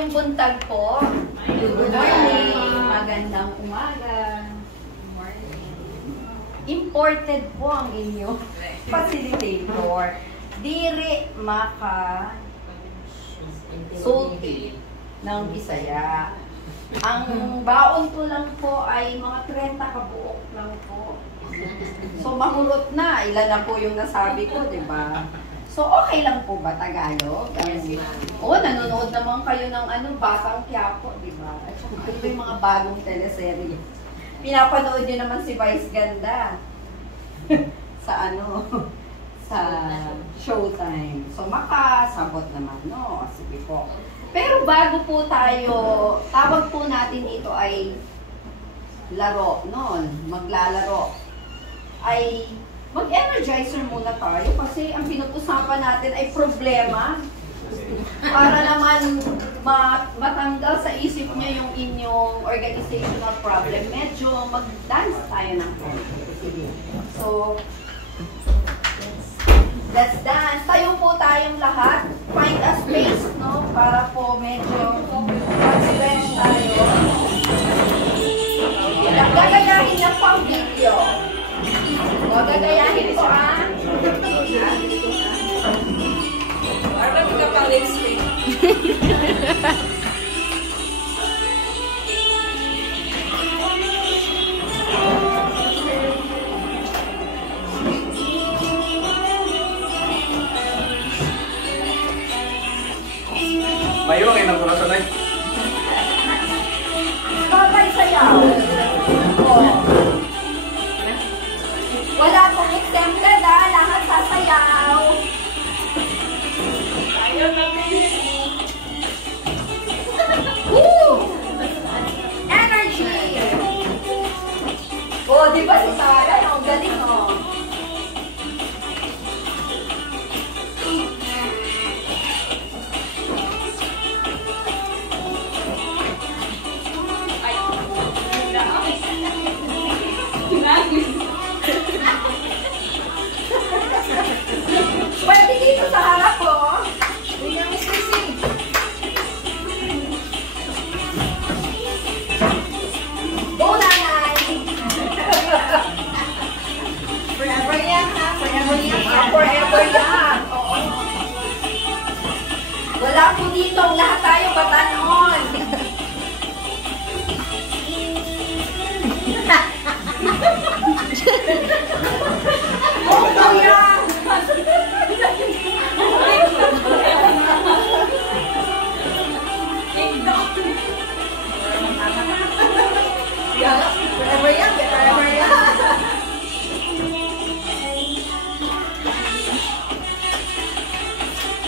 Maayong buntag po. Good morning. Magandang umaga. Good morning. Imported po ang inyong facilitator. Diri maka sulti ng Bisaya. Ang baon ko lang po ay mga 30 kabuok lang po. So mahulot na. Ilan na po yung nasabi ko, di ba? So, okay lang po ba Tagalog? Oo, nanonood naman kayo ng Batang Quiapo, di ba? At saka yung mga bagong teleserye. Pinapanood nyo naman si Vice Ganda sa sa Showtime. So, makasabot naman, no? Sige po. Pero bago po tayo, tawag po natin ito ay laro, no? Maglalaro. Ay mag-energizer muna tayo kasi ang pinag-usapan natin ay problema para naman matanggal sa isip niya yung inyong organizational problem. Medyo mag-dance tayo ng konti. So, let's dance. Tayo po tayong lahat. Find a space, no? Para po medyo mag-stretch tayo. Gagayahin niya pang video. O, gagayahin po, ah. Parang ka pang lipstick. Mayo, kayo ng kurasan ay. Babay sayaw. O. Wala pong exempted, ah. Lahat sasayaw. Ayaw kami. Woo! Energy! O, di ba si Sarah? Ang galing, oh. Pwede dito sa harap ko. Bigyan mo sisig. Go, nanay. Forever yan, ha? Forever yan. Forever yan. Oo. Wala po dito. Lahat tayo batanon. Oh, kuya! Forever yan, forever yan.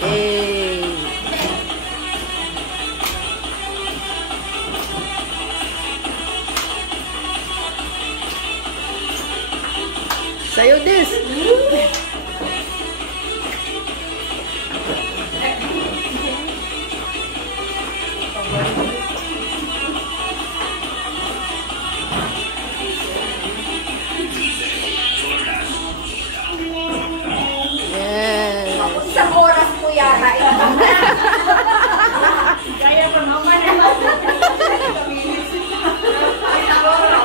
Hey. Sayo this. Yes. Isang oras po yata ito. Kaya pa naman.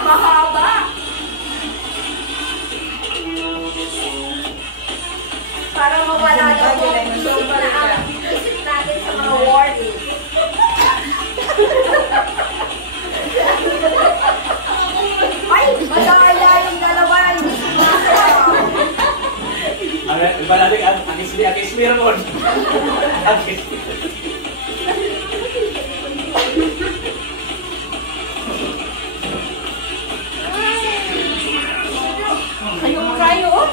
Mahaba. Para mawala na po isip natin sa mga warnings. Ay, malaya yung dalawa. Hindi sumasayaw. Iba natin, ang isli ron. Kayo, oh.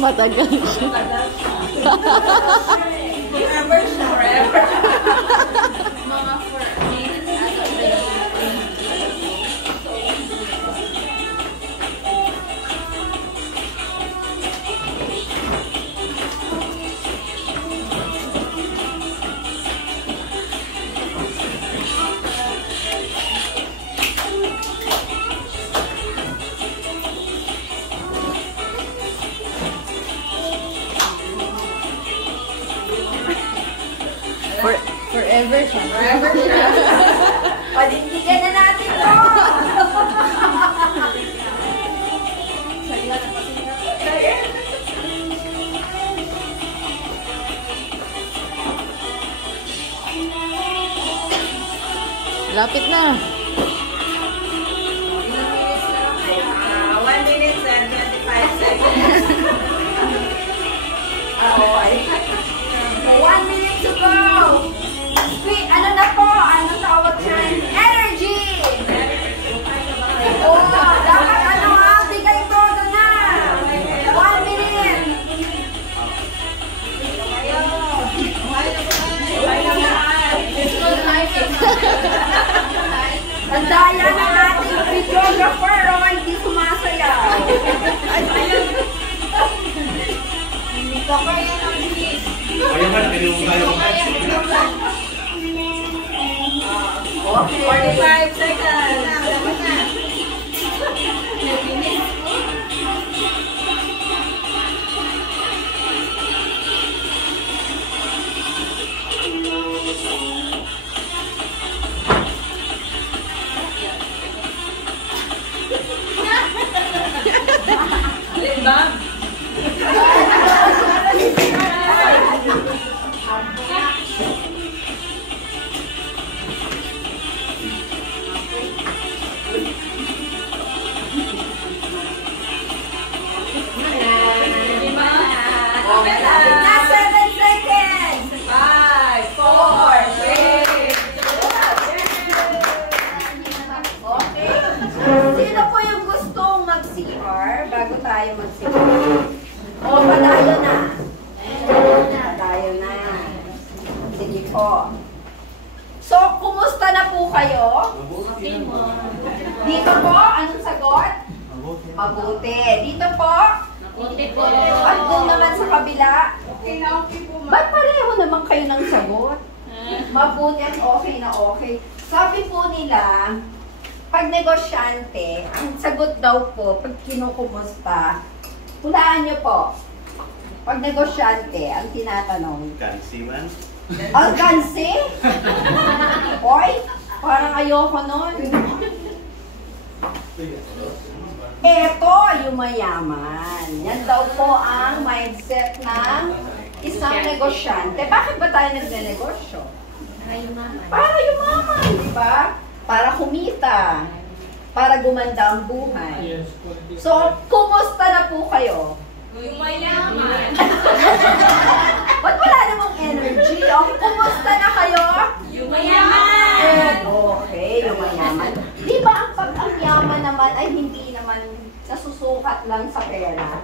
Matagal siya. Forever siya. Forever. Mga 4 minutes at Forever siya. Forever siya. Panindigan na natin to! Lapit na. 1 minute and 25 seconds. Okay. 1 minute to go! Sweet, ano na po? Ano tawag dyan? Energy! Oh, dapat ano ha? Bigay todo na! 1 minute! Ang daya ng ating videographer o hindi sumasayaw. Ayaw ba? Ayaw tayo. Okay. 45 seconds. Dapat na. Limbang. Na 7 seconds! 5, 4, 3. Okay. Sino po yung gustong mag-CR bago tayo mag-CR? O, padayo na. Padayo na. Sige po. So, kumusta na po kayo? Dito po, anong sagot? Mabuti. Dito po? At doon naman sa kabila? Okay na okay po, ma'am. Ba't pareho naman kayo ng sagot? Mabuti at okay na okay. Sabi po nila, pag negosyante, ang sagot daw po, pag kinukumusta, hulaan niyo po. Pag negosyante, ang tinatanong, Kansiman. alkansi? Hoy, parang ayoko nun. Eto, yung mayaman. Yan daw po ang mindset ng isang negosyante. Bakit ba tayo nagne-negosyo? Para yumaman, di ba? Para kumita. Para gumanda ang buhay. So, kumusta na po kayo? Yung mayaman. Ba't wala namang energy? Okay, kumusta na kayo? Yung mayaman. Okay, yung mayaman. Di ba ang yaman naman ay hindi naman nasusukat lang sa pera?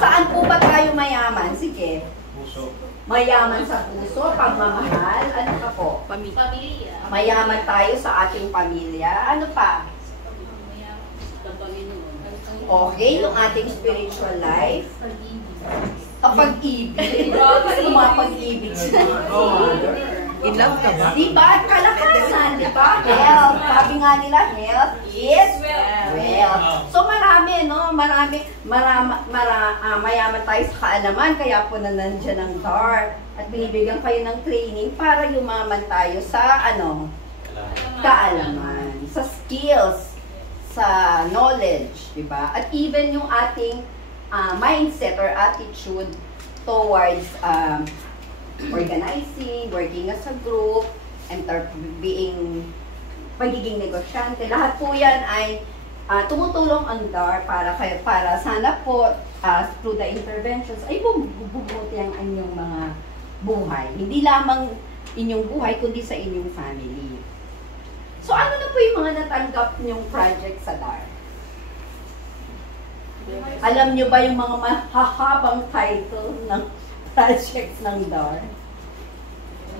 Saan po ba tayo mayaman? Sige. Puso. Mayaman sa puso, pagmamahal, ano pa po? Pamilya. Mayaman tayo sa ating pamilya. Ano pa? Okay, yung ating spiritual life. Kapag-ibig. Kumapag-ibig sa In love ka ba? Diba? Kalakasan, diba? Health. Sabi nga nila, health is wealth. So marami, no? Mayaman tayo sa kaalaman, kaya po na nandyan ang DART. At binibigyan kayo ng training para yumaman tayo sa, kaalaman. Sa skills, sa knowledge, diba? At even yung ating mindset or attitude towards organizing, working as a group, and pagiging negosyante. Lahat po yan ay tumutulong ang DAR para sana po through the interventions ay bumubuti ang inyong mga buhay. Hindi lamang inyong buhay, kundi sa inyong family. So ano na po yung mga natanggap niyong project sa DAR? Alam niyo ba yung mga mahahabang title ng projects ng DAR?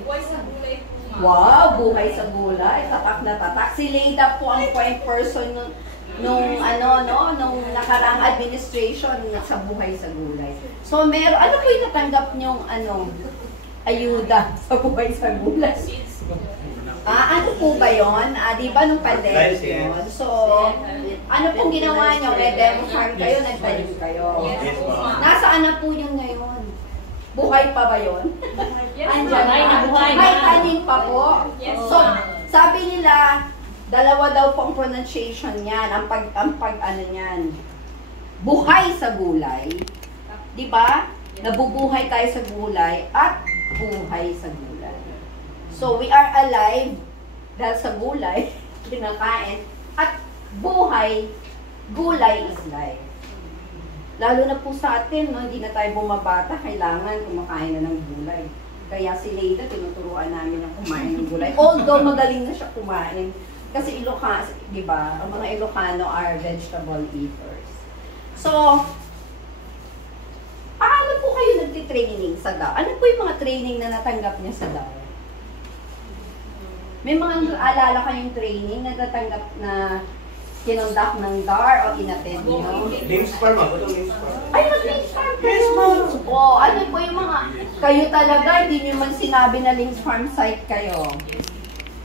Buhay sa gulay po, ma'am. Wow, buhay sa gulay. Tatak na tatak. Si Leida po ang point person nung nakarang administration sa buhay sa gulay. So, ano po yung natanggap niyong ayuda sa buhay sa gulay? Ano po ba yun? Di ba nung pandemic yun? So, ano pong ginawa niyo? May demo farm kayo, nagtanim kayo. Yes po, ma'am. Nasaan na po yun ngayon? Buhay pa ba yun? Yes, Andyan ma'am. pa. buhay May na. tanim pa po. Yes, So, sabi nila, dalawa daw pong pronunciation niyan, ang pag ano niyan, buhay sa gulay. Di ba? Nabubuhay tayo sa gulay at buhay sa gulay. So, we are alive dahil sa gulay, kinakain, at buhay, gulay is life. Lalo na po sa atin, no, hindi na tayo bumabata, kailangan kumakain na ng gulay. Kaya si Leila, tinuturuan namin ng kumain ng gulay. Although magaling na siya kumain. Kasi di ba, ang mga Ilocano are vegetable eaters. So, paano po kayo nagtitraining sa DAO? Ano po yung mga training na natanggap niya sa DAO? May mga alala kayong training na natanggap na kinondak ng DAR o inattend nyo? Names farm ako. Itong names farm. Ay, nag-links farm kayo! O, ano po yung mga, kayo talaga, hindi nyo man sinabi na links farm site kayo.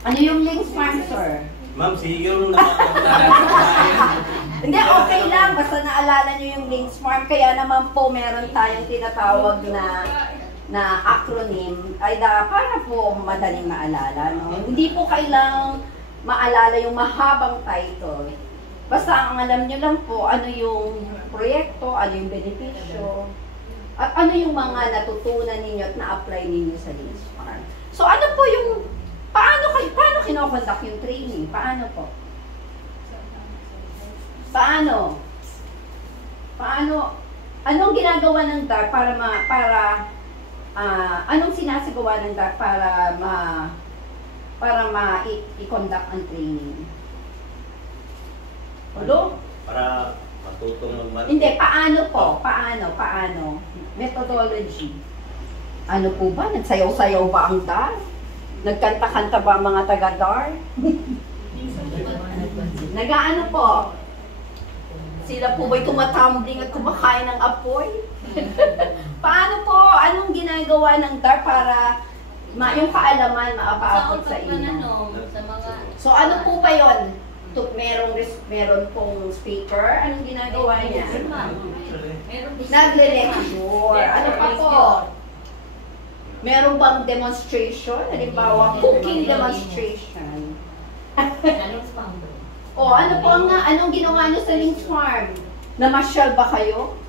Ano yung links farm, sir? Ma'am, sige yung Hindi, okay lang. Basta naalala nyo yung links farm. Kaya naman po, meron tayong tinatawag na acronym ay para po madaling maalala. No? Hindi po kailang maalala yung mahabang title. Basta ang alam nyo lang po, ano yung proyekto, ano yung benepisyo, at ano yung mga natutunan ninyo at na-apply ninyo sa links farm. So ano po yung, paano kinokonduct yung training? Paano po? Paano? Anong ginagawa ng DAR anong sinasagawa ng DAR para i-conduct ang training? Hello? Para matutong mag-market. Hindi, paano po? Paano? Methodology. Ano po ba? Nagsayaw-sayaw ba ang DAR? Nagkanta-kanta ba ang mga taga-DAR? Nag-ano po? Sila po ba'y tumatumbling at kumakain ng apoy? Paano po? Anong ginagawa ng DAR para yung kaalaman maapaabot sa inyo? So ano po ba yun? Meron pong speaker? Anong ginagawa niya? Nagle-lecture. Ano pa po? Meron bang demonstration? Halimbawa, cooking demonstration. Ano po anong ginawa niyo sa links farm? Namasyal ba kayo?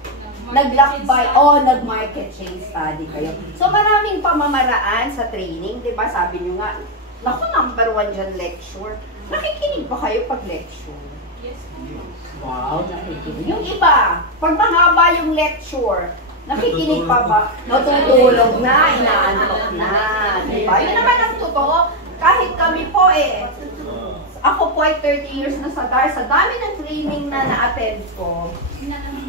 Naglakbay o nag-market chain study kayo? So maraming pamamaraan sa training, di ba? Sabi niyo nga, naku, number 1 dyan lecture. Nakikinig ba kayo pag lecture? Yes, Wow, nakikinig. Yung iba, pag mahaba yung lecture, nakikinig pa ba? Natutulog na, inaantok na. Diba? Yun naman ang totoo. Kahit kami po ako po ay 30 years na sa DAR. Sa dami ng training na na-attend ko,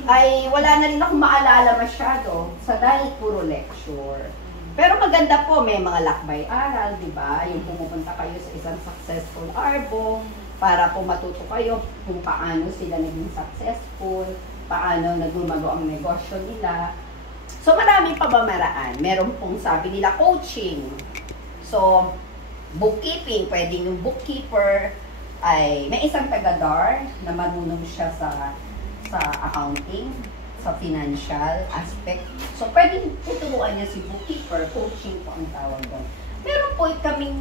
ay wala na rin akong maalala masyado sa dahil puro lecture. Pero maganda po, may mga lakbay-aral, di ba? Yung pumupunta kayo sa isang successful arbo para po matuto kayo kung paano sila naging successful, paano naglumago ang negosyo nila. So maraming pamamaraan. Meron pong sabi nila coaching. So, bookkeeping, pwedeng yung bookkeeper ay may isang taga-DAR na marunong siya sa accounting, sa financial aspect. So, pwedeng tuturuan niya si bookkeeper, coaching po ang tawag doon. Meron po kaming,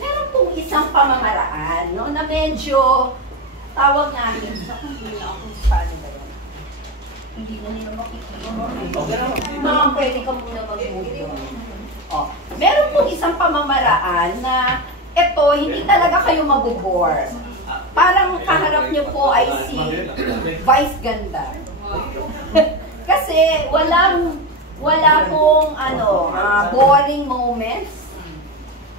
meron pong isang pamamaraan, no, na medyo tawag namin, sa hindi na ako paano ba yun? Hindi na nila makikita. Okay lang. Mga pwede ka muna mag-move doon. Meron pong isang pamamaraan na ito, hindi talaga kayo mabubore. Parang kaharap niyo po ay si Vice Ganda. Kasi wala pong boring moments.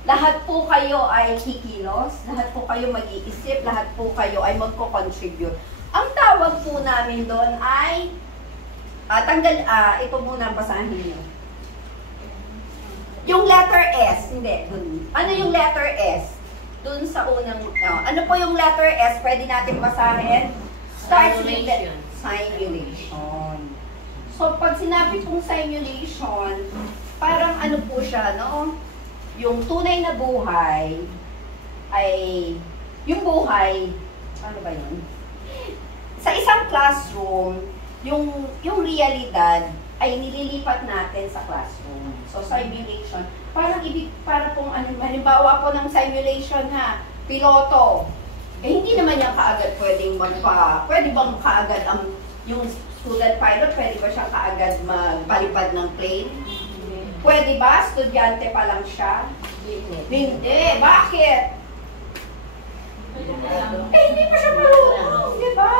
Lahat po kayo ay kikilos, lahat po kayo mag-iisip, lahat po kayo ay magko-contribute. Ang tawag po namin doon ay ito muna basahin niyo. Yung letter S, hindi, dun. Ano yung letter S? Dun sa unang, ano po yung letter S? Pwede natin basahin? Starts with the simulation. So, pag sinabi pong simulation, parang ano po siya, no? Yung tunay na buhay ay, yung buhay, ano ba yun? Sa isang classroom, yung realidad ay nililipat natin sa classroom. So, simulation. Para pong, halimbawa po ng simulation ha, piloto. Hindi naman yan kaagad pwede bang kaagad yung student pilot, pwede ba siya kaagad magpalipad ng plane? Pwede ba? Estudyante pa lang siya? Hindi. Bakit? Hindi pa siya marunong, di ba?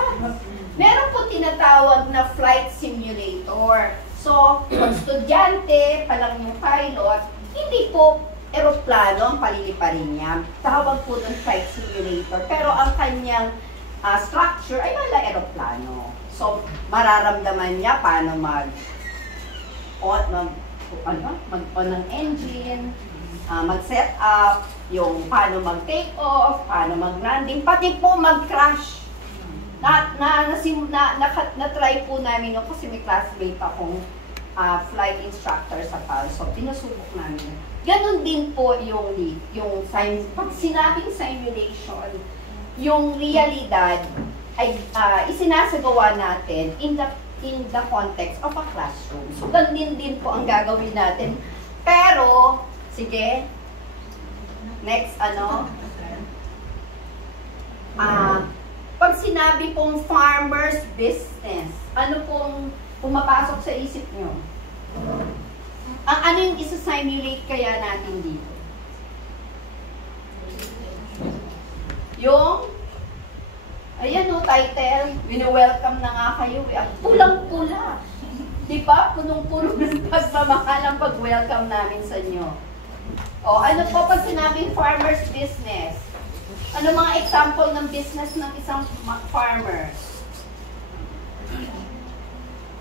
Meron po tinatawag na flight simulator. So, kung estudyante pa lang yung pilot, hindi po eroplano ang paliliparin niya. Tawag po ng flight simulator. Pero ang kanyang structure ay wala eroplano. So, mararamdaman niya paano mag-on ng engine, mag-set up, yung paano mag-take off, paano mag-landing, pati po mag-crash. Na-try po namin yun kasi may classmate akong flight instructor sa PAL. So, pinasubok namin. Ganon din po pag sinabing simulation, yung realidad ay isinasagawa natin in the context of a classroom. So, ganon din po ang gagawin natin. Pero, sige, next, pag sinabi pong farmer's business, ano pong pumapasok sa isip nyo? Ano yung isa-simulate kaya natin dito? Yung, ayan o, title, wini-welcome na nga kayo. Pulang-pula. Diba? Punong-puno ng pagmamahal ang pag-welcome namin sa inyo. O, ano po pag sinabing farmer's business? Ano mga example ng business ng isang farmer?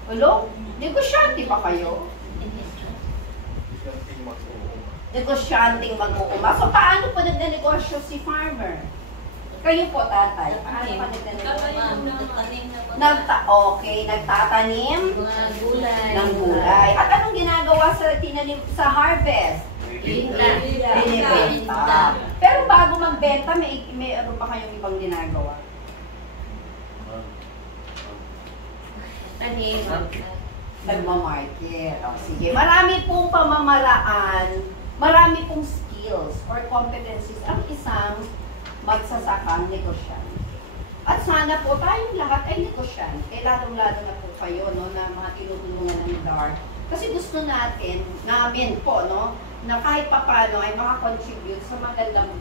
Hello? Negosyante ba kayo? Negosyanteng mag-uuma. So, paano po nagnegosyo si farmer? Kayo po, tatay. Paano pa nagnegosyo? Nagtatanim ng gulay. At anong ginagawa sa harvest? Binibenta. Pero bago magbenta, may ba kayong ibang ginagawa? Nagmamarket. Sige. Marami pong pamamaraan, marami pong skills or competencies ang isang magsasakang negosyante. At sana po tayong lahat ay negosyante. Lalong-lalo na po kayo, no, na mga tinutulungan ng DART. Kasi gusto namin po, no, na kahit papano ay makakontribute sa magandang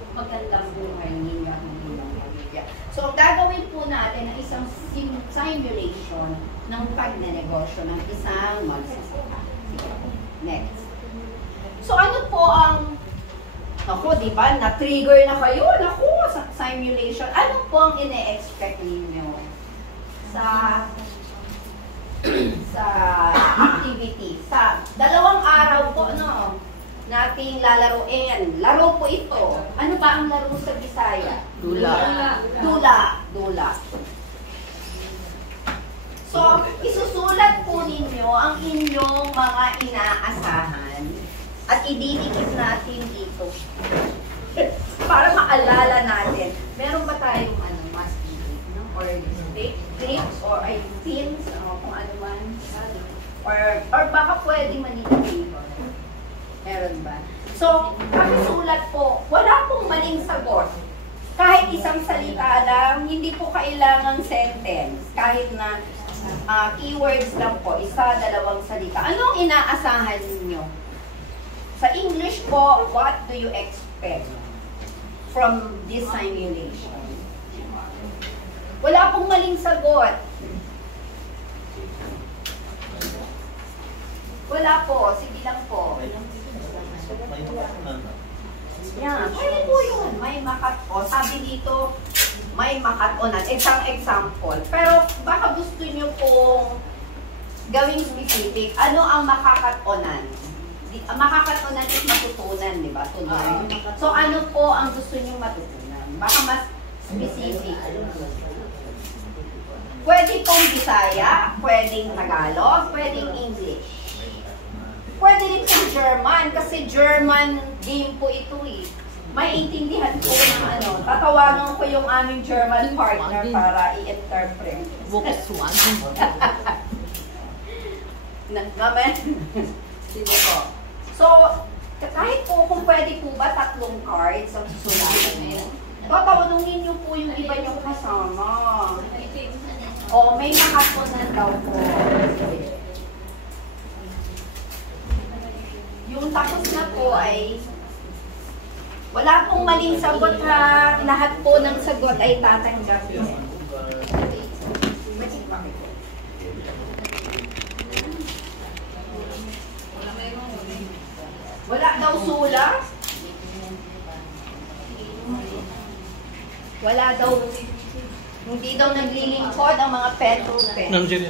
buhay ninyo at ninyong pamilya. So, gagawin po natin ang isang simulation ng pagnenegosyo ng isang magsasaka. Next. So, ano po ang, di ba, na-trigger na kayo, sa simulation. Ano po ang ine-expect ninyo sa activity? Sa 2 araw po, nating lalaruin. Laro po ito. Ano ba ang laro sa Bisaya? Dula. So, isusulat po ninyo ang inyong mga inaasahan at ididikit natin dito. Para maalala natin. Meron ba tayong masking? Or clips? Or pins? Kung ano man. Or baka pwede manila paper. Meron ba? So, pakisulat po. Wala pong maling sagot. Kahit isang salita lang, hindi po kailangang sentence. Kahit na keywords lang po, 1, 2 salita. Anong inaasahan ninyo? Sa English po, what do you expect from this simulation? Wala pong maling sagot. Wala po. Sige lang po. Yeah, pwede po yun. May makat-on. Sabi dito, may makat-onan. Isang example. Pero baka gusto nyo pong gawing specific. Ano ang makakat-onan? Makakat-onan is matutunan, di ba? Tunan. So ano po ang gusto nyo matutunan? Baka mas specific. Pwede pong Bisaya, pwedeng Tagalog, pwedeng English. Pwede rin po German, kasi German game po ito eh. May intindihan po ng tatawagan ko yung aming German partner para i-interpret. Naman. Sige po. So, kahit po kung pwede po ba 3 cards ang susulatan niyo, tatanungin niyo po yung iba niyong kasama. O, may nakapunan daw po. Sige. Yung tapos na po ay wala pong maling sagot ha. Lahat po ng sagot ay tatanggapin. Wala daw sulat. Wala daw, hindi daw naglilingkod ang mga petrol pen. Hindi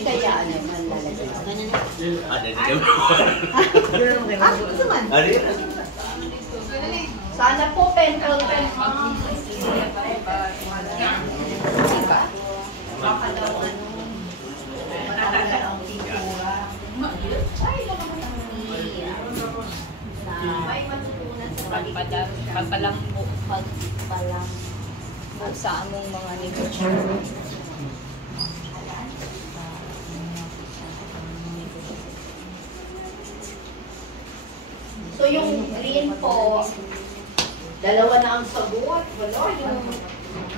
kaya naman lalagay. Sana po petrol pen. Baka daw ano. Matatagal ang pintura. Ay, may matutunan sa Pagpalambo sa among mga negosyo. So yung green po, dalawa na ang sagot. Wala,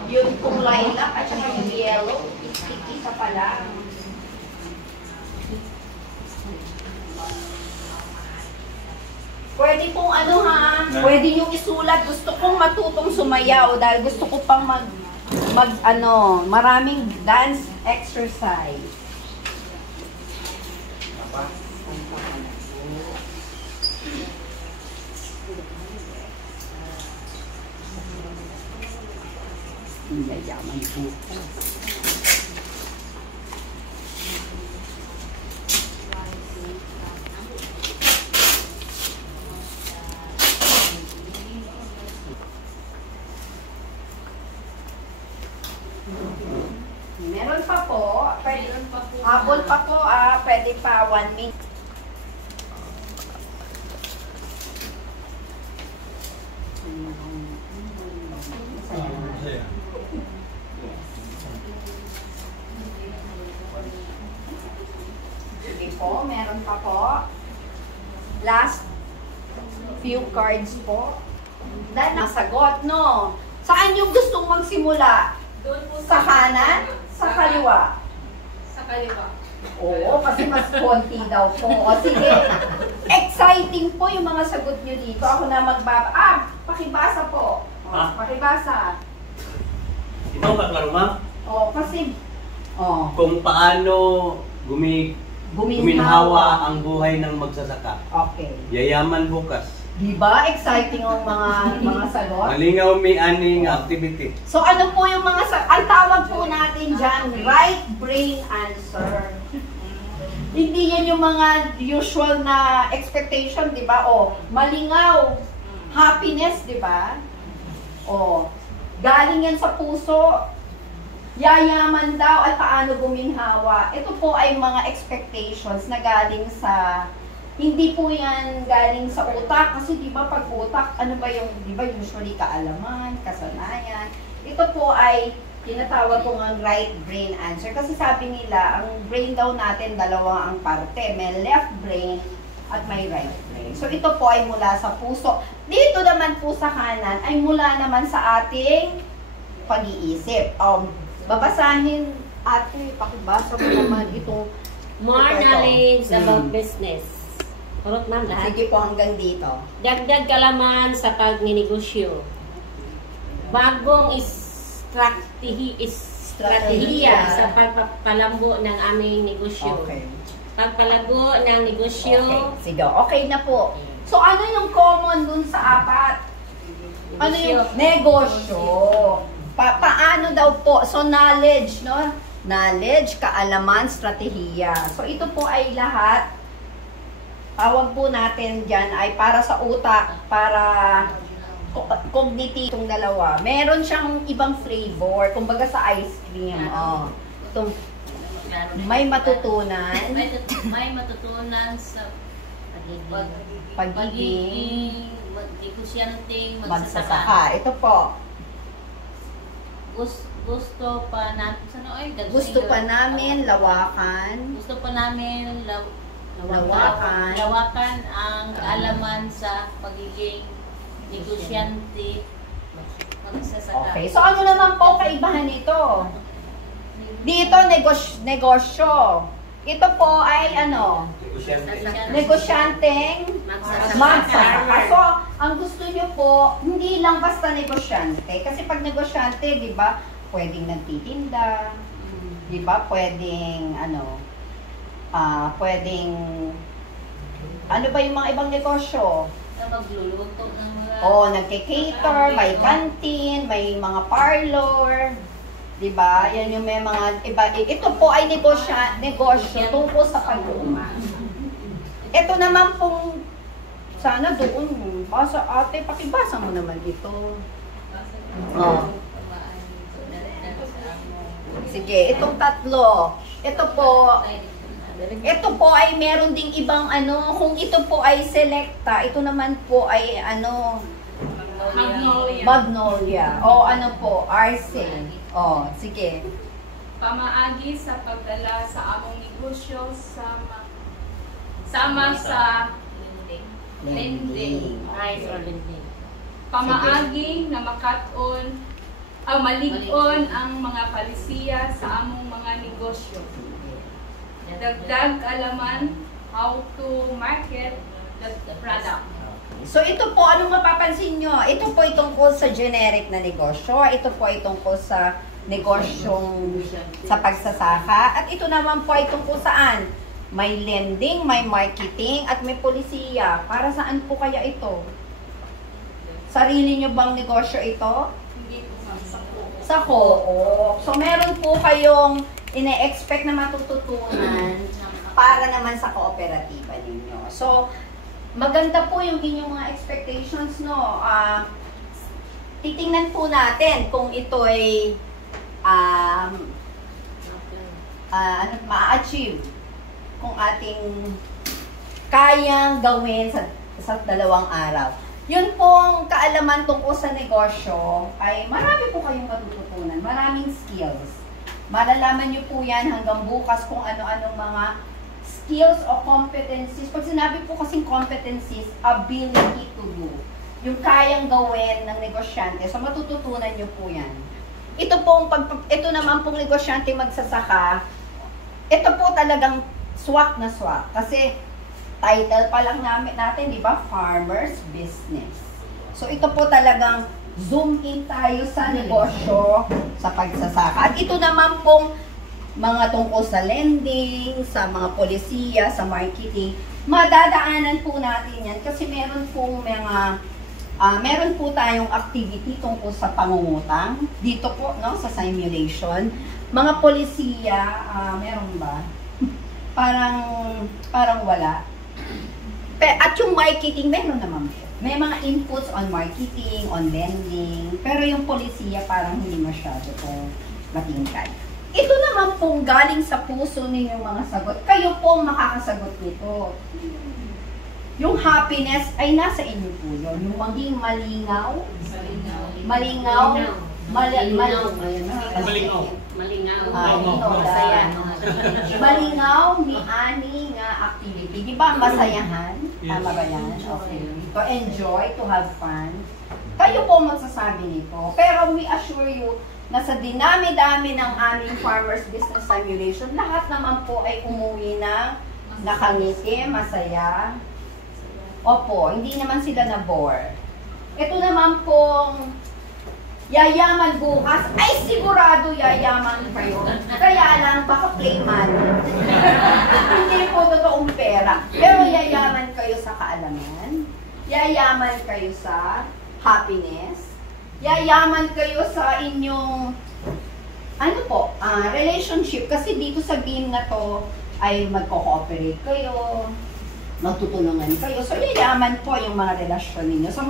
yung kung lilac at saka yung yellow, isa pa lang. Pwede pong ano ha, pwede nyo isulat. Gusto kong matutong sumayaw dahil gusto ko pang maraming dance exercise. Yayaman po. Meron pa po, pwede, habol pa po, pwede pa 1 minute. Sige po, meron pa po. Last few cards po. Dahil nasagot, no? Saan yung gustong magsimula? Doon po Sa kanan? Sa kaliwa? Sa kaliwa. Oo, kasi mas konti daw po. O sige, exciting po yung mga sagot nyo dito. Ako na pakibasa po. O, pakibasa. Ito ang kaklaro, ma'am? O, kasi, Kung paano guminhawa ang buhay ng magsasaka. Okay. Yayaman bukas. Diba? Exciting ang mga sagot. Malingaw may aning activity. So ano po yung ang tawag po natin dyan, right brain answer. Hindi yan yung mga usual na expectation, di ba? O, malingaw, happiness, di ba? O, galing yan sa puso, yayaman daw at paano guminhawa. Ito po ay mga expectations na galing sa, hindi po yan galing sa utak. Kasi di ba pag utak, ano ba yung, di ba usually kaalaman, kasanayan. Ito po ay tinatawag ko ng right brain answer. Kasi sabi nila, ang brain daw natin, dalawa ang parte. May left brain at may right brain. So ito po ay mula sa puso. Dito naman po sa kanan ay mula naman sa ating pag-iisip. Babasahin ate, pakibasa mo naman itong More knowledge about business. Kurot ma'am lahat. Sige po hanggang dito. Dagdag kalaman sa pagninegosyo. Bagong strategiya sa pagpapalambo ng aming negosyo. Okay. Pagpalago ng negosyo. Okay. Sige, okay na po. So ano yung common dun sa apat? Ano yung negosyo? Paano daw po? So knowledge, no? Knowledge, kaalaman, strategiya. So ito po ay lahat, tawag po natin dyan ay para sa utak, para cognitive itong dalawa. Meron siyang ibang flavor, kumbaga sa ice cream. Itong, may matutunan. May matutunan sa Pagiging negosyanteng magsasaka. Ito po. Gusto pa natin, Gusto pa namin lawakan. Gusto pa namin Lawakan. lawakan ang kaalaman sa pagiging negosyante magsasaka. Okay, so ano naman po kaibahan nito? Dito, negosyo. Ito po ay ano? Negosyanteng magsasaka. So, ang gusto nyo po, hindi lang basta negosyante. Kasi pag negosyante, di ba, pwedeng nagtitinda, di ba, pwedeng, pwedeng, ano ba yung mga ibang negosyo? Na magluluto ng mga... Nagke-cater, may canteen, may mga parlor, di ba? Yan yung may mga iba. Ito po ay negosyo tungkol sa pag-uuma. Ito naman pong, sana doon, basa ate, pakibasa mo naman ito. Oh. Sige, itong tatlo. Ito po ay meron ding ibang kung ito po ay selecta, ito naman po ay Magnolia. O ano po, Arce. O, sige. Pamaagi sa pagdala sa among negosyo sama sa lending. Nice or lending. Pamaagi na malig-on ang mga palisiya sa among mga negosyo. Dagdag alaman how to market the product. So ito po, anong mapapansin nyo? Ito po ay tungkol sa generic na negosyo. Ito po ay tungkol sa negosyong sa pagsasaka. At ito naman po ay tungkol saan? May lending, may marketing, at may polisiya. Para saan po kaya ito? Sarili nyo bang negosyo ito? Hindi po Sa co-op. So meron po kayong ine-expect na matututunan para naman sa kooperatiba ninyo. So, maganda po yung inyong mga expectations, no? Titingnan po natin kung ito ay ma-achieve, kung ating kayang gawin sa 2 araw. Yun pong kaalaman tungkol sa negosyo ay marami po kayong matututunan, maraming skills. Malalaman nyo po yan hanggang bukas kung ano-anong mga skills o competencies. Pag sinabi po kasing competencies, ability to do. Yung kayang gawin ng negosyante. So matututunan nyo po yan. Ito naman pong negosyante magsasaka, ito po talagang swak na swak. Kasi title pa lang natin, di ba? Farmer's Business. So ito po talagang zoom in tayo sa negosyo, sa pagsasaka. At ito naman pong mga tungkol sa lending, sa mga polisiya, sa marketing, madadaanan po natin yan kasi meron po tayong activity tungkol sa pangungutang dito po, no, sa simulation. Mga polisiya, meron ba? parang wala. At yung marketing, meron naman po. May mga inputs on marketing, on lending, pero yung polisiya parang hindi masyado po matingkad. Ito naman pong galing sa puso ninyong mga sagot. Kayo po makakasagot nito. Yung happiness ay nasa inyo po yun. Yung maging malinaw, malingaw, mi-ani nga activity. Di ba masayahan? Tama ba yan? Okay. To enjoy, to have fun. Kayo po magsasabi nito. Pero we assure you, na sa dinami-dami ng aming Farmer's Business Simulation, lahat naman po ay umuwi na nakangiti, masaya. Opo, hindi naman sila na-bore. Ito naman pong yayaman bukas, ay sigurado yayaman kayo. Kaya lang, baka play money. Hindi po totoong pera. Pero yayaman kayo sa kaalaman. Yayaman kayo sa happiness. Yayaman kayo sa inyong relationship. Kasi dito sa game na to ay magko-cooperate kayo, magtutulungan kayo. So, yayaman po yung mga relasyon ninyo. So,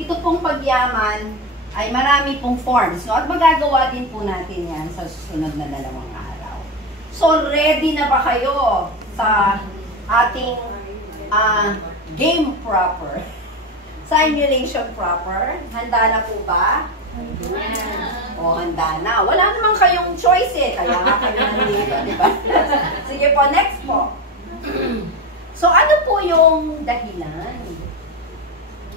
ito pong pagyaman ay marami pong forms. No? At magagawa din po natin yan sa susunod na 2 araw. So, ready na ba kayo sa ating game proper? Simulation proper. Handa na po ba? O, tumanda na. Wala naman kayong choice eh, kaya nga kayo nandito, di ba? Sige po, next po. So, ano po yung dahilan?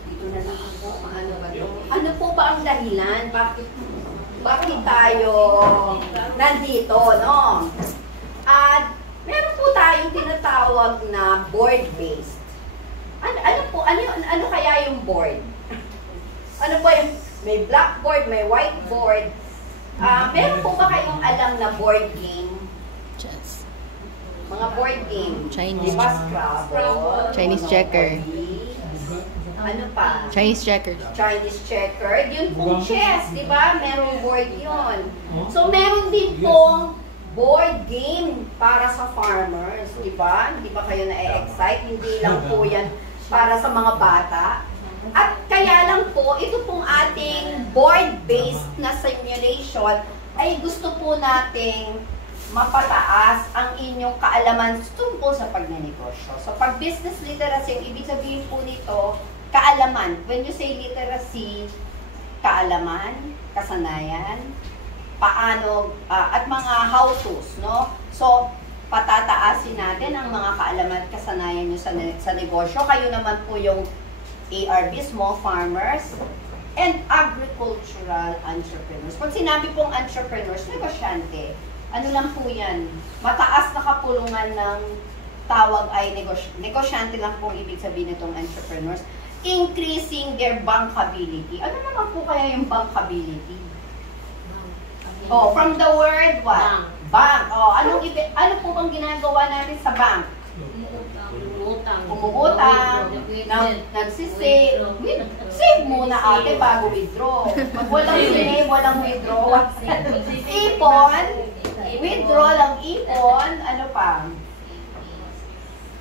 Dito na lang po, ano ba ito? Ano po ba ang dahilan? Bakit tayo nandito, no? At meron po tayong tinatawag na board-based. Ano kaya yung board? Ano po yung may blackboard, may whiteboard? Meron po ba kayong alam na board game? Chess. Mga board game. Chinese. Diba Scrabble? Chinese checker. Ano pa? Chinese checkers. Chinese checker. Yun pong chess, di ba? Merong board yun. So, meron din pong board game para sa farmers, di ba? Hindi ba kayo na-excite? Hindi lang po yan para sa mga bata. At kaya lang po, ito pong ating board-based na simulation ay gusto po nating mapataas ang inyong kaalaman tungkol sa pagnenegosyo. So, pag business literacy, ang ibig sabihin po nito, kaalaman. When you say literacy, kaalaman, kasanayan, paano, at mga how-tos, no? So, patataasin natin ang mga kaalaman at kasanayan nyo sa negosyo. Kayo naman po yung ARB, small farmers, and agricultural entrepreneurs. Pag sinabi pong entrepreneurs, negosyante, ano lang po yan? Mataas na kapulungan ng tawag ay negosyante lang pong ibig sabihin nitong entrepreneurs. Increasing their bankability. Ano naman po kaya yung bankability? Oh, from the word what? Bank. Oh, ano po bang ginagawa natin sa bank? Umutang, nagsisave. Save muna ate bago withdraw. Pag walang save, walang withdraw. Ipon, withdraw lang ipon, ano pa?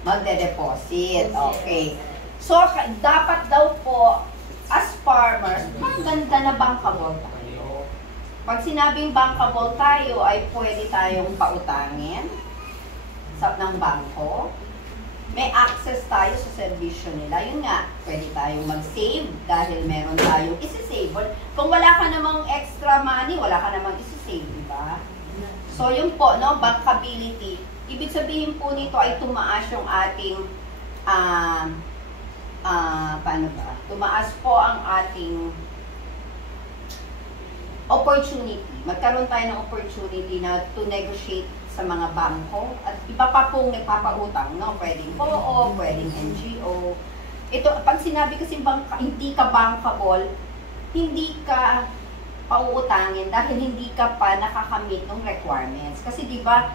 Magde-deposit. Okay. So, dapat daw po, as farmers, maganda na bankable tayo. Pag sinabing bankable tayo, ay pwede tayong pautangin ng bangko. May access tayo sa servisyo nila. Yun nga, pwede tayong mag-save dahil meron tayong isi-save. Kung wala ka namang extra money, wala ka namang isi-save, di ba? So, yun po, no, bankability. Ibig sabihin po nito ay tumaas yung ating paano ba? Tumaas po ang ating opportunity. Magkaroon tayo ng opportunity na to negotiate sa mga bangko at iba pa pong nagpapautang, no? Pwedeng POO, pwedeng NGO. Ito, pag sinabi kasi hindi ka bankable, hindi ka pauutangin dahil hindi ka pa nakakamit ng requirements. Kasi di ba,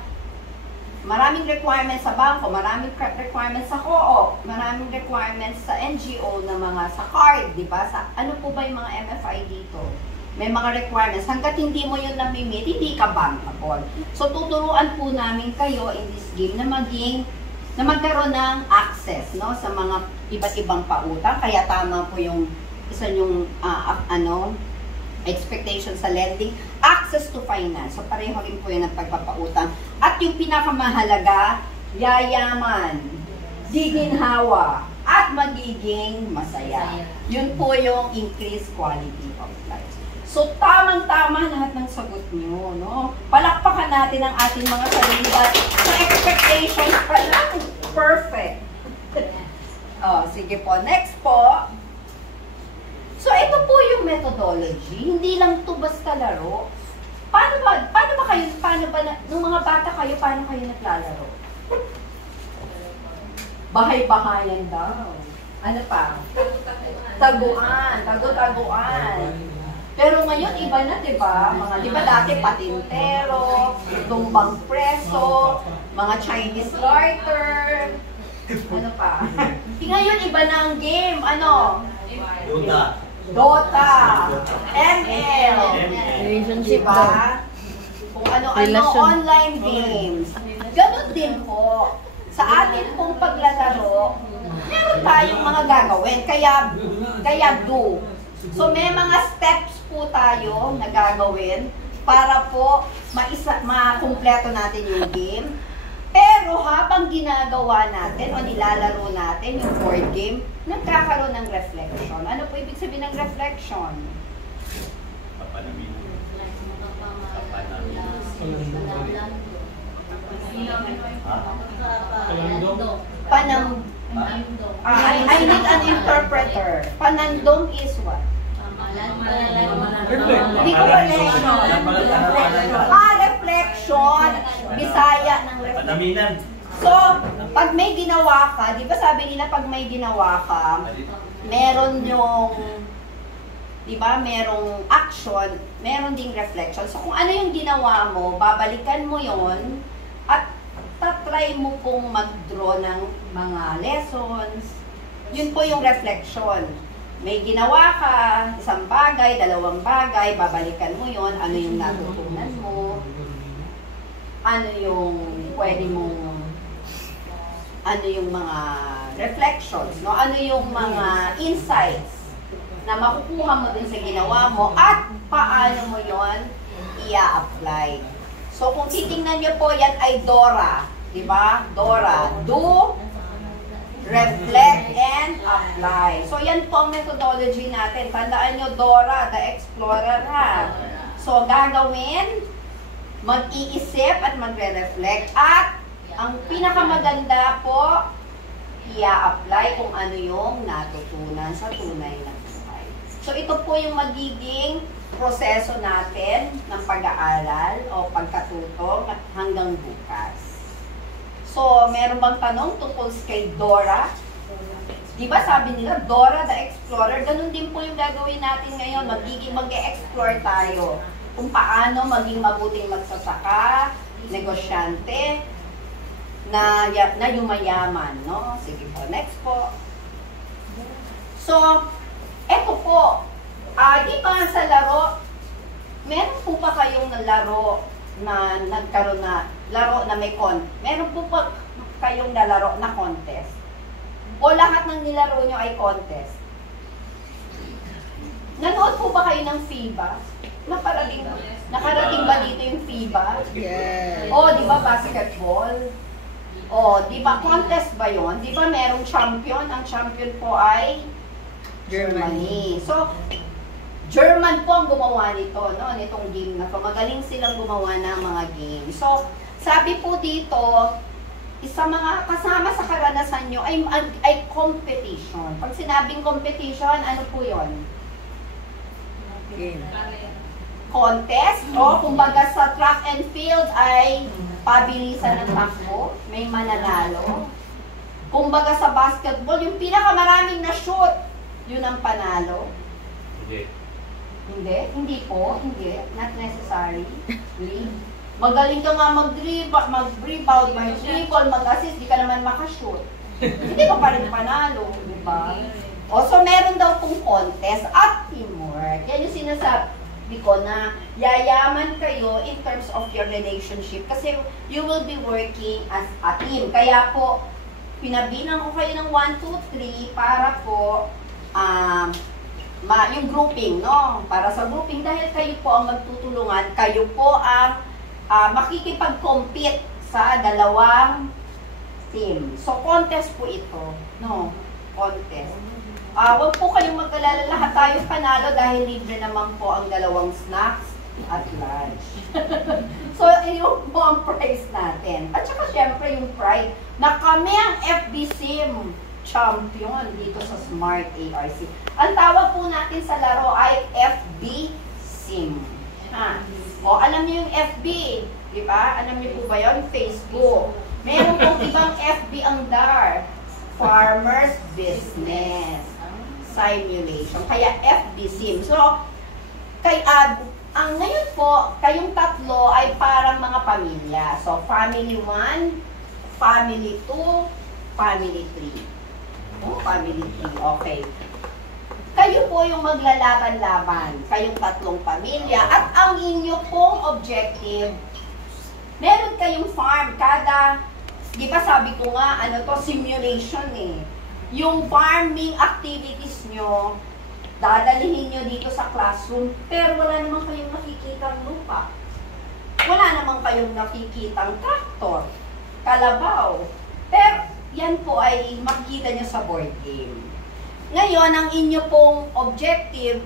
maraming requirements sa bangko, maraming requirements sa co-op, maraming requirements sa NGO na mga sa card, di ba? Sa, ano po ba yung mga MFI dito? May mga requirements. Hanggat hindi mo yun namimit, hindi ka bankable. So, tuturuan po namin kayo in this game na magkaroon ng access, no, sa mga iba't ibang pautang. Kaya tama po yung isa yung expectation sa lending, access to finance. So, pareho rin po yun ang pagpapautang. At yung pinakamahalaga, yayaman, giginhawa, at magiging masaya. Yun po yung increased quality of life. So, tamang-tama lahat ng sagot nyo, no? Palakpakan natin ang ating mga sarili dahil sa expectations pa lang, perfect. Oh, sige po. Next po. So, ito po yung methodology. Hindi lang ito basta laro. Paano ba, nung mga bata kayo, paano kayo naglalaro? Bahay-bahayan daw. Ano pa? Taguan. Tago-taguan. Pero ngayon, iba na, di ba? Di ba dati patintero, tumbang preso, mga Chinese garter, ano pa? Ngayon, iba na ang game. Ano? Dota, ML, Relationship diba? Kung ano-ano, online games. Ganon din po. Sa atin pong paglalaro, meron tayong mga gagawin. Kaya do. So, may mga steps po tayo na gagawin para po makumpleto natin yung game. Pero habang ginagawa natin o nilalaro natin yung board game, nagkakaroon ng reflection. Ano po ibig sabihin ng reflection? Panang... I need an interpreter. Panandong is what? Hindi ko reflection. Reflection. Bisaya ng reflection. Padaminan. So, pag may ginawa ka, di ba sabi nila pag may ginawa ka, meron yung, di ba, merong action, meron ding reflection. So, kung ano yung ginawa mo, babalikan mo yon at tatry mo pong mag-draw ng mga lessons. Yun po yung reflection. May ginawa ka, isang bagay, dalawang bagay, babalikan mo yon, ano yung natutunan mo, ano yung pwede mong, ano yung mga reflections, no? Ano yung mga insights na makukuha mo din sa ginawa mo at paano mo yon i-apply. So, kung titingnan niyo po, yan ay DORA. Di ba? DORA. Do, reflect, and apply. So, yan po ang methodology natin. Tandaan nyo, DORA, the explorer, ha? So, gagawin, mag-iisip at magre-reflect. At, ang pinakamaganda po, i-apply kung ano yung natutunan sa tunay na buhay. So, ito po yung magiging proseso natin ng pag-aaral o pagkatuto hanggang bukas. So, meron bang tanong tungkol kay Dora? Di ba sabi nila, Dora the Explorer, ganun din po yung gagawin natin ngayon. Mag-e-explore tayo kung paano maging mabuting magsasaka, negosyante, na yumayaman, no? Sige po, next po. So, eto po, di ba sa laro, meron po pa kayong laro na nagkaroon na, laro na may meron po pa kayong nalaro na contest? O lahat ng nilaro nyo ay contest? Nanood po ba kayo ng FIBA? Nakarating ba dito yung FIBA? Yes. O, di ba basketball? O, di ba contest ba yon? Di ba merong champion? Ang champion po ay Germany. So, German po ang gumawa nito, no? Nitong game na to. Magaling silang gumawa ng mga game. So, sabi po dito, isa mga kasama sa karanasan nyo ay competition. Pag sinabing competition, ano po yon? Game. Contest. O, kumbaga sa track and field ay pabilisan ng takbo, may mananalo. Kumbaga sa basketball, yung pinakamaraming na shoot, yun ang panalo. Hindi po, not necessary. Magaling ka nga mag-rebound, mag-dribble, mag-assist, di ka naman makashoot. Hindi ka pa rin panalo, di ba? O, so meron daw pong contest at teamwork. Yan yung sinasabi ko na yayaman kayo in terms of your relationship kasi you will be working as a team. Kaya po, pinabilang ko kayo ng 1, 2, 3 para po yung grouping, no? Para sa grouping, dahil kayo po ang magtutulungan, kayo po ang makikipag-compete sa dalawang team. So, contest po ito, no? Contest. Huwag po kayong mag-alala, lahat tayo panalo dahil libre naman po ang dalawang snacks at lunch. So, yun po ang prize natin. At saka syempre yung prize na kami ang FB Sim champion dito sa Smart ARC. Ang tawag po natin sa laro ay FB Sim. O, alam niyo yung FB, di ba? Alam niyo po ba yun? Facebook. Meron pong ibang FB ang DAR. Farmers Business Simulation. Kaya FB Sim. So, ang ngayon po, kayong tatlo ay parang mga pamilya. So, Family 1, Family 2, Family 3. Oh, Family 3. Okay. Kayo po yung maglalaban-laban. Kayong tatlong pamilya. At ang inyo pong objective, meron kayong farm. Di ba sabi ko nga, ano to, simulation eh. Yung farming activities nyo, dadalihin nyo dito sa classroom, pero wala naman kayong nakikitang lupa. Wala naman kayong nakikitang traktor, kalabaw. Pero yan po ay makikita nyo sa board game. Ngayon, ang inyo pong objective,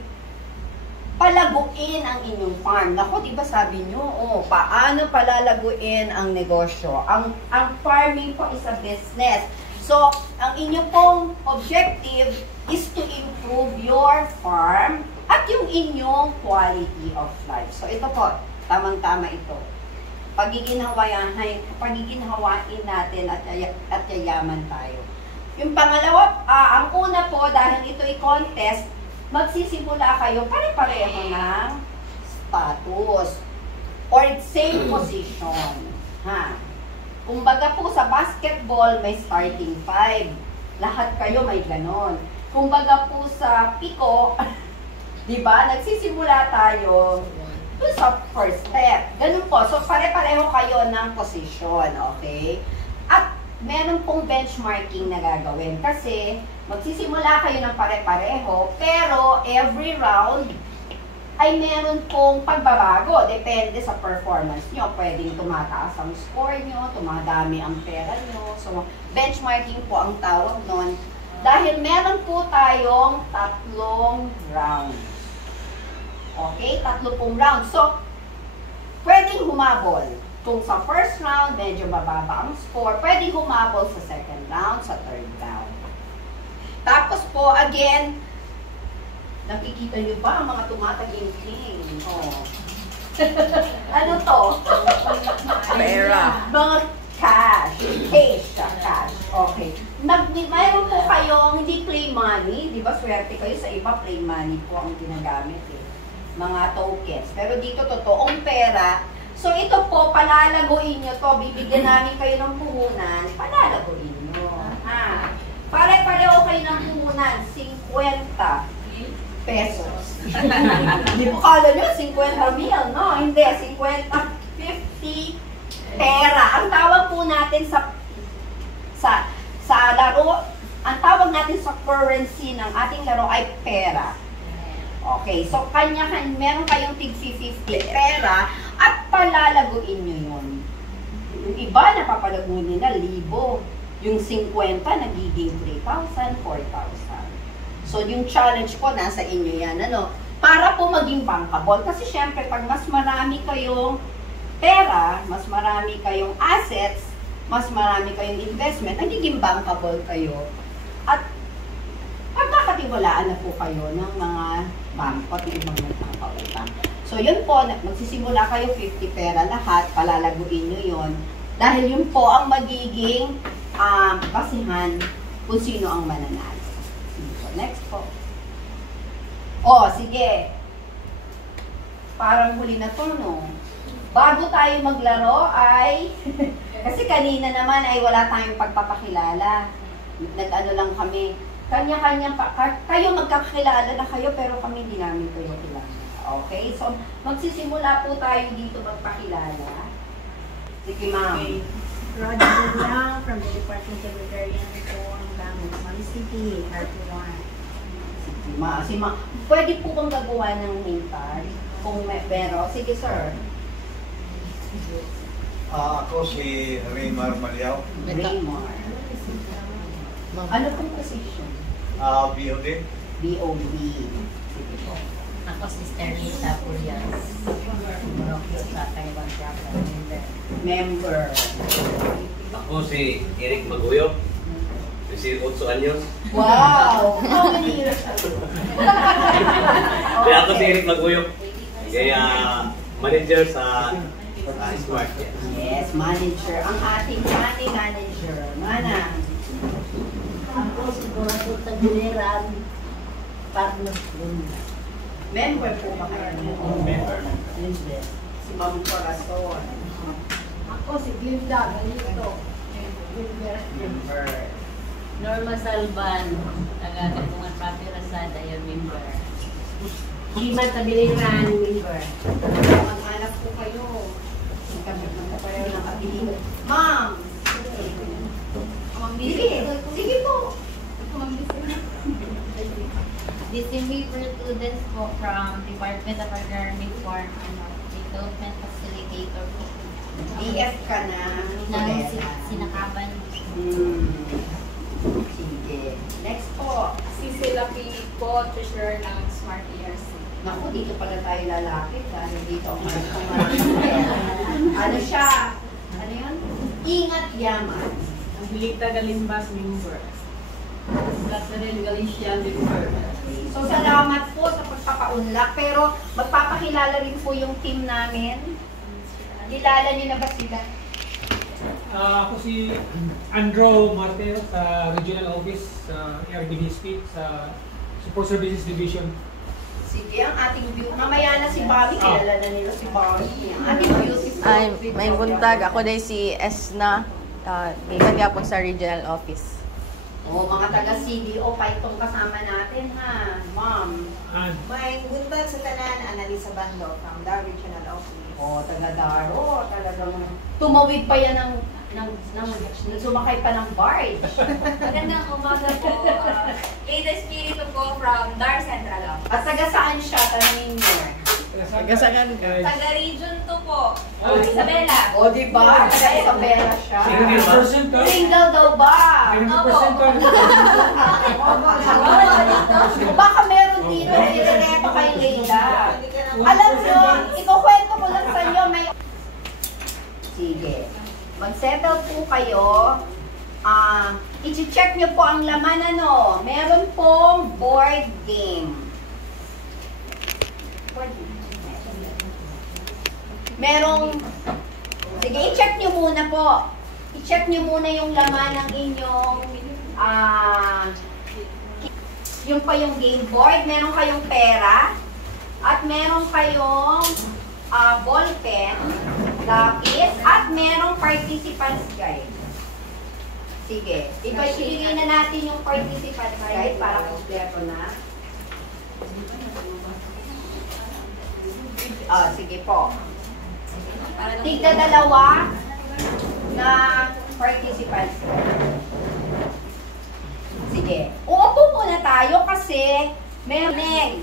palaguin ang inyong farm. Naku, di ba sabi nyo, paano palalaguin ang negosyo? Ang farming po is a business. So, ang inyong pong objective is to improve your farm at yung inyong quality of life. So, ito po, tamang-tama ito. Pagiginhawain natin at yayaman tayo. Yung pangalawa, ang una po, dahil ito ay contest, magsisimula kayo pare-pareho ng status or same position. Ha? Kumbaga po sa basketball, may starting 5. Lahat kayo may ganon. Kumbaga po sa piko, di ba, nagsisimula tayo doon sa first step. Ganun po. So, pare-pareho kayo ng position. Okay? At meron pong benchmarking na gagawin kasi magsisimula kayo ng pare-pareho pero every round ay meron pong pagbabago. Depende sa performance nyo. Pwedeng tumataas ang score nyo, tumadami ang pera nyo. So, benchmarking po ang tawag nun. Dahil meron po tayong 3 rounds. Okay? 3 pong rounds. So, pwedeng humabol. Kung sa first round, medyo mababa ang score, pwedeng humabol sa second round, sa third round. Tapos po, again, nakikita nyo ba ang mga tumataging-ting? Oh. Ano to? Pera. Mga cash. Cash. Okay. Mayroon po kayong hindi play money. Di ba swerte kayo sa iba, play money po ang ginagamit eh. Mga tokens. Pero dito, totoong pera. So, ito po, palalaguin nyo to. Bibigyan namin kayo ng puhunan. Palalaguin nyo. Ha? Pare-pareho kayo ng puhunan. 50 pesos. Hindi po kala nyo, 50 mil, no? Hindi, 50, 50 pera. Ang tawag po natin sa laro, ang tawag natin sa currency ng ating laro ay pera. Okay, so meron kayong tig 50 pera at palalaguin nyo yun. Yung iba, napapalago nila 1,000. Yung 50, nagiging 3,000, 4,000. So, yung challenge ko, nasa inyo yan. Ano? Para po maging bankable. Kasi syempre, pag mas marami kayong pera, mas marami kayong assets, mas marami kayong investment, nagiging bankable kayo. At pagkakatiwalaan na po kayo ng mga bangko at ibang nagpapautang. So, yun po, magsisimula kayo 50 pera lahat, palalaguin nyo yun. Dahil yun po ang magiging basihan kung sino ang mananalo. Next po. Sige. Parang huli na to, no? Bago tayo maglaro ay, kasi kanina naman ay wala tayong pagpapakilala. Nag-ano lang kami. Kanya-kanya pa, kayo magkakilala na kayo pero kami hindi namin kayo kilala. Okay? So, magsisimula po tayo dito magpakilala. Sige, ma'am. Okay. Roger Lang from the Department of Agrarian po ang Bangos, Mami City, RP1. Sige, ma'am. Pwede po bang gagawa ng name tag? Kung pero, sige, sir. Ako si Raymar Maliao, Raymar. Ano pong position? BOD. BOD. Sige po. Ako si Sterlita Purias. Morocco sa Taiwan Chapter Member. Ako si Eric Maguyok. 18 anyos. Wow! How many years ago? Kaya ako si Eric Maguyok. Kaya manager sa Smart. Yes, manager. Ang ating money manager. Mana? Ako siguro tagiliran. Partner. Member po ba kayo? Member. Si Ma'am Corazon. Ako si Glinda, ganito. Member. Norma Salban, taga-Kapungan Papi Rasada, yung member. Lima tabiliran, member. Mag-anak po kayo. Magkabit po kayo ng abilidad. Ma'am! Sige, sige po. Distinguished students po from Department of Agrarian Farm, Development Facilitator po. BF ka na. Nang sinakaban. Sige. Next po. Si Sila P. po, treasurer ng Smart ERC. Naku, dito pala tayo lalapit dahil dito ang ano siya? Ano yun? Ingat yaman. Ang Bilig Tagalimbas member. Catherine Galician member. So, salamat po sa pagpapaunlak. Pero, magpapakilala rin po yung team namin. Kilala niyo na ba sila? Ako si Andrew Martel sa Regional Office sa ARBDSP sa Support Services Division. Sige, ang ating beauty. Mamaya na si Bobby. Kilala na nila si Bobby. Ang ating beautiful. Ay, may buntag. Ako day si Esna. Ikan nga po sa Regional Office. Oh, mga taga-CDO pa itong kasama natin, ha? Ma'am. May buntag sa tanan, Annalisa Bando from the Regional Office. Oh, taga-Daro. Talagang tumawid pa yan ng sumakay pa ng barge. Magandang umaga po. Ada Espiritu po from Dar Central Office. At taga saan siya? Tanungin niyo. Kasagan ka. Taga Region 2 po. Isabela. O, diba? Taga Isabela siya. Single daw ba? Baka meron dito. Hindi pa kay Leila. Alam nyo, ikukwento ko lang sa inyo. Sige. Mag-settle po kayo. I-check nyo po ang laman ano. Meron pong board game. Merong, sige, i-check nyo muna po. I-check nyo muna yung laman ng inyong, yung pa yung game board. Meron kayong pera. At meron kayong ball pen, lapis, at merong participants guide. Sige, ibigay na natin yung participants guide para kompleto na. Sige po. Tigda dalawa na participants. Sige. Uupo muna tayo kasi meron.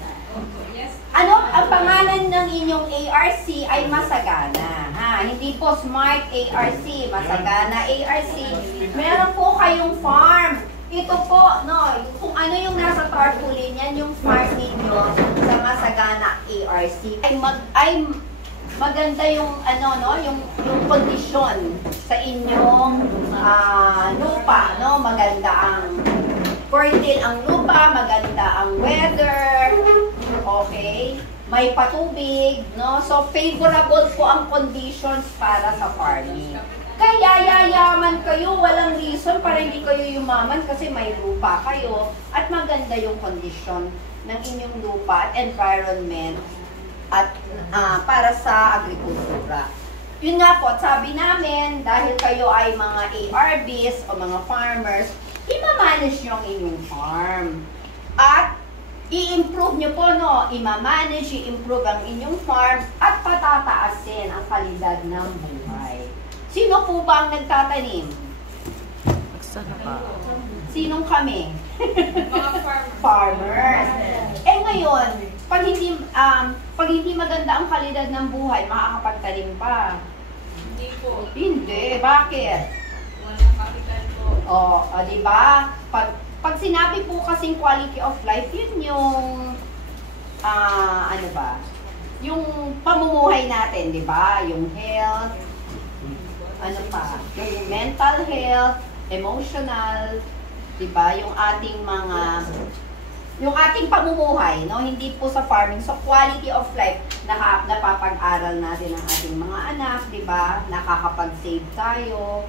Ano ang pangalan ng inyong ARC ay Masagana. Ha? Hindi po Smart ARC, Masagana ARC. Meron po kayong farm. Ito po, no, kung ano yung nasa tarpaulin, yan yung farm ninyo sa Masagana ARC. Ay maganda yung ano no, yung kondisyon sa inyong lupa, no? Maganda ang fertile ang lupa, maganda ang weather. Okay? May patubig, no? So favorable po ang conditions para sa farming. Kaya yayaman kayo, walang reason para hindi kayo yumaman kasi may lupa kayo at maganda yung kondisyon ng inyong lupa at environment at para sa agrikultura. Yun nga po, sabi namin, dahil kayo ay mga ARBs o mga farmers, i-manage nyo ang inyong farm. At i-improve nyo po, no? I-manage, i-improve ang inyong farm at patataasin ang kalidad ng buhay. Sino po ba ang nagtatanim? Sinong kami? Mga Farmers. Eh ngayon, pag hindi maganda ang kalidad ng buhay, makakapagtanim pa. Hindi po. Hindi. Bakit? Walang kapital po. Di ba? Pag sinabi po kasing quality of life, yun yung ano ba? Yung pamumuhay natin, di ba? Yung health, ano pa? Yung mental health, emotional, di ba? Yung ating pamumuhay, no? Hindi po sa farming. So, quality of life, napapag-aral natin ang ating mga anak, di ba? Nakakapag-save tayo,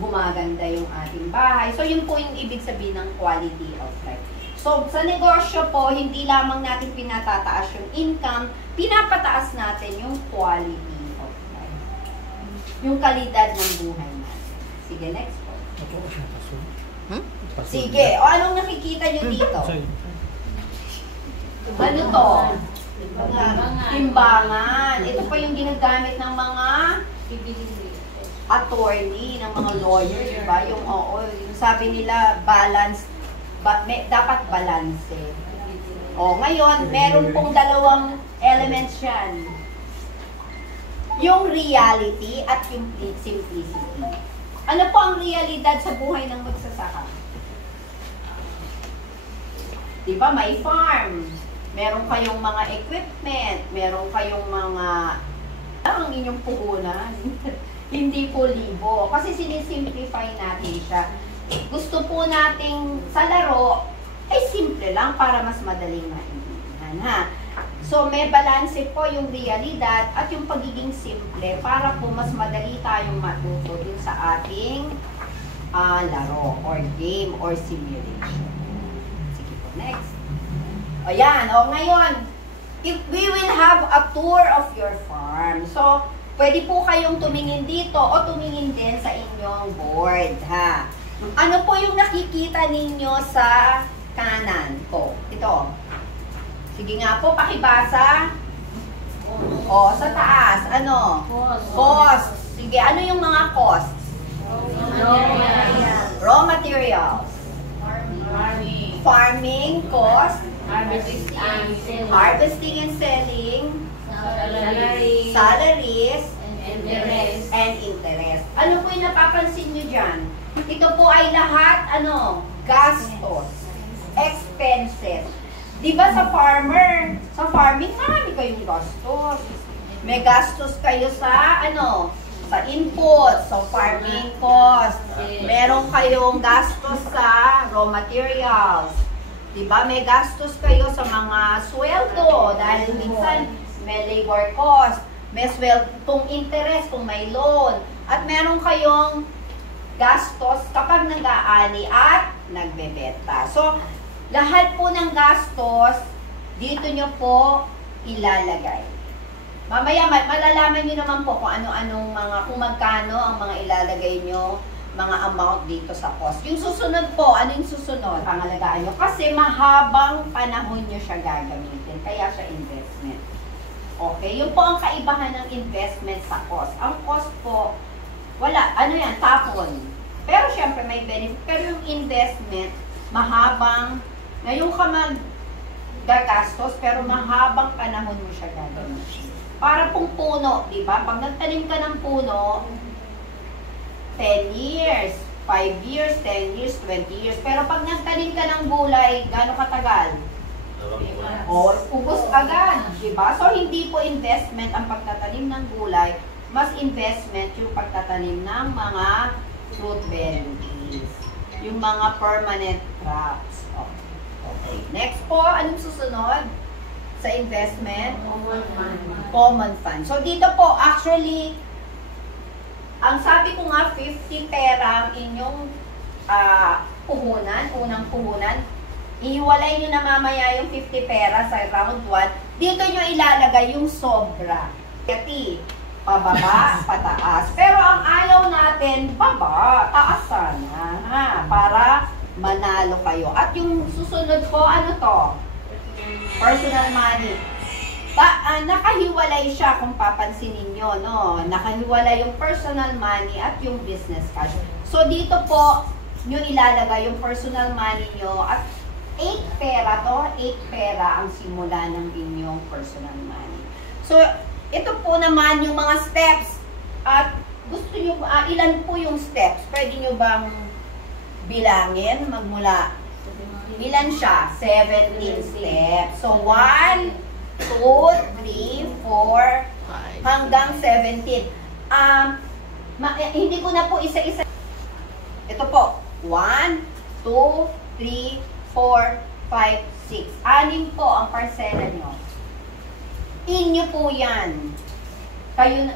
gumaganda yung ating bahay. So, yun po yung ibig sabihin ng quality of life. So, sa negosyo po, hindi lamang natin pinatataas yung income, pinapataas natin yung quality of life. Yung kalidad ng buhay natin. Sige, next po. Sige, o anong nakikita nyo dito? Ano to? Timbangan. Ito pa yung ginagamit ng mga attorney, ng mga lawyer, di ba? Yung sabi nila, balance, dapat balance. Ngayon, meron pong dalawang elements yan. Yung reality at yung simplicity. Ano po ang realidad sa buhay ng magsasaka? Di ba? May farm. meron kayong mga equipment, meron kayong mga ang inyong puhunan. Hindi po libo. Kasi sinisimplify natin siya. Gusto po nating sa laro, ay simple lang para mas madaling maintindihan, ha? So, may balanse po yung realidad at yung pagiging simple para po mas madali tayong matuto din sa ating laro or game or simulation. Sige po, next. O yan, o ngayon, if we will have a tour of your farm. So, pwede po kayong tumingin dito o tumingin din sa inyong board, ha? Ano po yung nakikita ninyo sa kanan po? Ito. Sige nga po, pakibasa. O, sa taas, ano? Cost. Sige, ano yung mga costs? Raw materials. Farming cost. Harvesting and selling. Salaries. And interest. Ano po yung napapansin nyo dyan? Ito po ay lahat, ano? Gastos. Expenses. Diba sa farming, marami kayong gastos. May gastos kayo sa, ano, sa input, sa farming cost. Meron kayong gastos sa raw materials. Diba, may gastos kayo sa mga sweldo, dahil minsan may labor cost, may sweldo, kung interest, kung may loan. At meron kayong gastos kapag nag-aani at nagbebenta. So, lahat po ng gastos, dito nyo po ilalagay. Mamaya, malalaman nyo naman po kung ano-anong kung magkano ang mga ilalagay nyo, mga amount dito sa cost. Yung susunod po, ano yung susunod? Pangalagaan nyo. Kasi mahabang panahon nyo siya gagamitin. Kaya siya investment. Okay? Yun po ang kaibahan ng investment sa cost. Ang cost po, wala. Ano yan? Tapon. Pero syempre may benefit. Pero yung investment, mahabang, ngayon ka mag-gagastos, pero mahabang panahon mo siya gagamitin. Para pong puno, di ba? Pag nagtanim ka ng puno, 10 years, 5 years, 10 years, 20 years. Pero pag nagtanim ka ng gulay, gaano katagal? O, ubos agad, di ba? So, hindi po investment ang pagtatanim ng gulay, mas investment yung pagtatanim ng mga fruit-bearing trees. Yung mga permanent crops. Okay. Next po, anong susunod sa investment? Common fund. So, dito po, actually, ang sabi ko nga, 50 pera ang inyong puhunan, unang puhunan. Ihiwalay nyo na mamaya yung 50 pera sa round 1. Dito nyo ilalagay yung sobra. Kati, pababa, pataas. Pero ang ayaw natin, baba, taas sana. Ha? Para manalo kayo. At yung susunod po, ano to? Personal money. Nakahiwalay siya kung papansinin nyo, no? Nakahiwalay yung personal money at yung business cash. So, dito po, nyo ilalagay yung personal money nyo at 8 pera to, 8 pera ang simula ng inyong personal money. So, ito po naman yung mga steps. At gusto nyo, ilan po yung steps? Pwede nyo bang bilangin magmula? Ilan siya? 17 steps. So, 1, 2, 3, 4, hanggang 17. Hindi ko na po isa-isa. Ito po. 1, 2, 3, 4, 5, 6. 6 po ang parsela nyo. Inyo po yan. Kayo,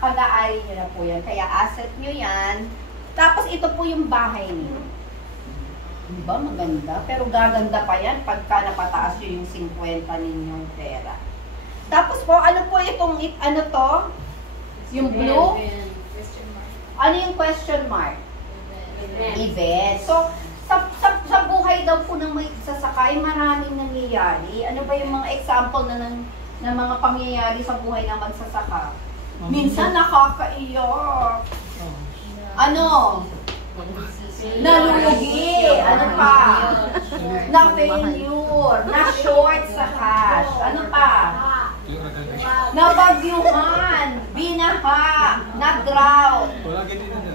pag-aari nyo na po yan. Kaya asset nyo yan. Tapos ito po yung bahay niyo. Diba? Maganda. Pero gaganda pa yan pagka napataas nyo yung 50 ninyong pera. Tapos po, ano po itong, ano to? Yung blue? Ano yung question mark? Event. So, sa buhay daw po ng may sasakay, maraming nangyayari. Ano ba yung mga example na ng mga pangyayari sa buhay ng magsasaka? Minsan nakakaiyak. Ano? Nalulugi. Ano pa? Na-failure. Na-short sa cash. Ano pa? Nabagyuhan. Binaha. Na-drought.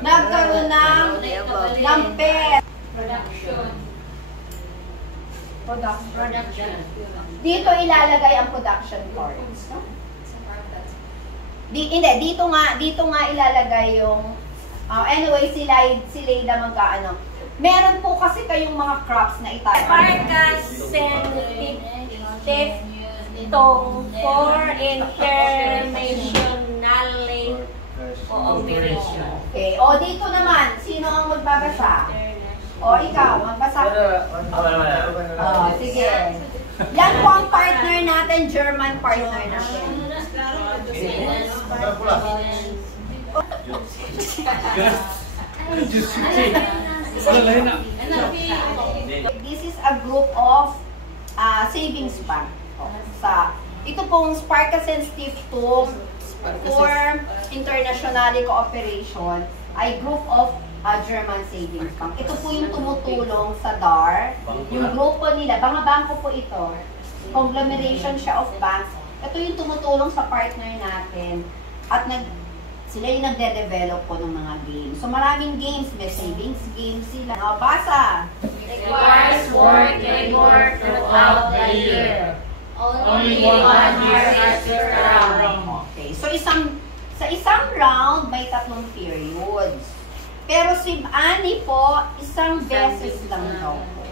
Nagkaroon ng pest. Production. Production. Dito ilalagay ang production cards. No? Dito nga ilalagay yung anyway, si Leila magkaano. Meron po kasi kayong mga crops na itayo. Itong for international cooperation. Okay. O, dito naman, sino ang magbabasa? O, ikaw, magbasa. Sige. Yan po ang partner natin, German partner natin. This is a group of savings bank. Ito pong Spark Sensitive to for International Cooperation ay group of German Savings Bank. Ito po yung tumutulong sa DAR. Yung grupo nila, mga bangko po ito. Conglomeration siya of banks. Ito yung tumutulong sa partner natin. At sila yung nagde-develop po ng mga games. So maraming games, may savings games sila. Basa! Requires work labor throughout the year. Only 1 year after round. Okay. So sa isang round, may 3 periods. Pero si Annie po, isang beses lang daw po.